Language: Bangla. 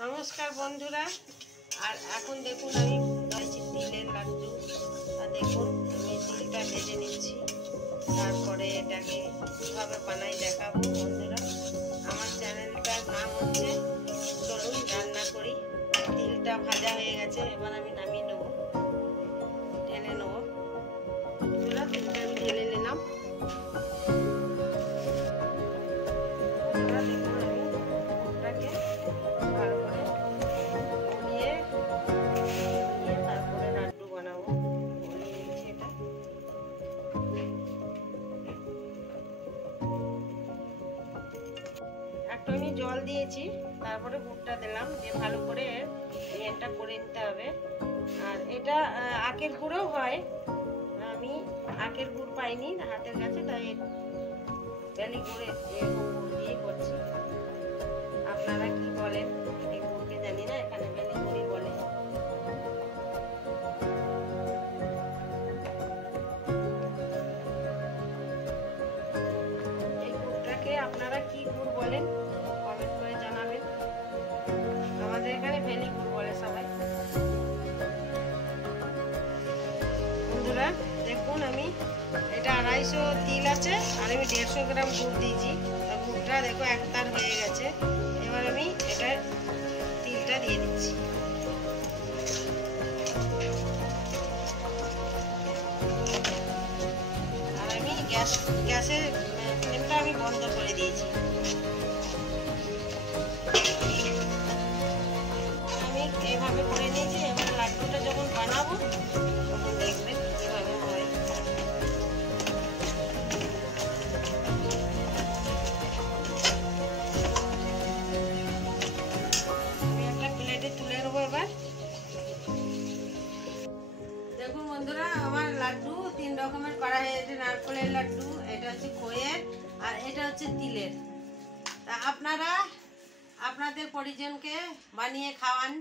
নমস্কার বন্ধুরা। আর এখন দেখুন আমি বানাইছি তিলের লাড্ডু। আর দেখুন আমি তিলটা ভেজে নিচ্ছি, তারপরে এটাকে কীভাবে বানাই দেখাবো বন্ধুরা। আমার চ্যানেলটার নাম হচ্ছে চলুন রান্না করি। তিলটা ভাজা হয়ে গেছে, এবার আমি নামিয়ে নেবো, ঢেলে নেবো বন্ধুরা। তিলটা আমি ঢেলে নিলাম। দেখুন আমি ওটাকে ভালো করে নিয়ে তারপরে লাড্ডু বানাবো। নিয়েছি এটা, একটু আমি জল দিয়েছি, তারপরে গুড়টা দিলাম, দিয়ে ভালো করে ইয়েটা করে নিতে হবে। আর এটা আখের গুড়ও হয়, আমি আখের গুড় পাইনি হাতের কাছে, তাই বেলি গুড়ে দিয়ে করছি। আপনারা কি বলেন এই গুড়কে জানি না, এখানে বেলি গুড়ই বলে। এই গুড়টাকে আপনারা কি গুড় বলেন কমেন্ট করে জানাবেন। আমাদের এখানে বেলি গুড় বলে সবাই। বন্ধুরা দেখুন আমি এটা 250 তিল আছে আর আমি 150 গ্রাম গুড় দিয়েছি। গুড়টা দেখো একতার হয়ে গেছে। এবার আমি এটা তিলটা দিয়ে দিচ্ছি। আর আমি গ্যাসের ফ্লেমটা আমি বন্ধ করে দিয়েছি। আমি এভাবে করে নিয়েছি। এবার লাড্ডুটা যখন বানাবো তখন দেখবেন কীভাবে হয়। আমি একটা প্লেটে তুলে নেবো এবার। দেখুন বন্ধুরা আমার লাড্ডু 3 রকমের করা হয়েছে। নারকেলের লাড্ডু, এটা হচ্ছে খইয়ের, আর এটা হচ্ছে তিলের। তা আপনারা আপনাদের পরিজনকে বানিয়ে খাওয়ান।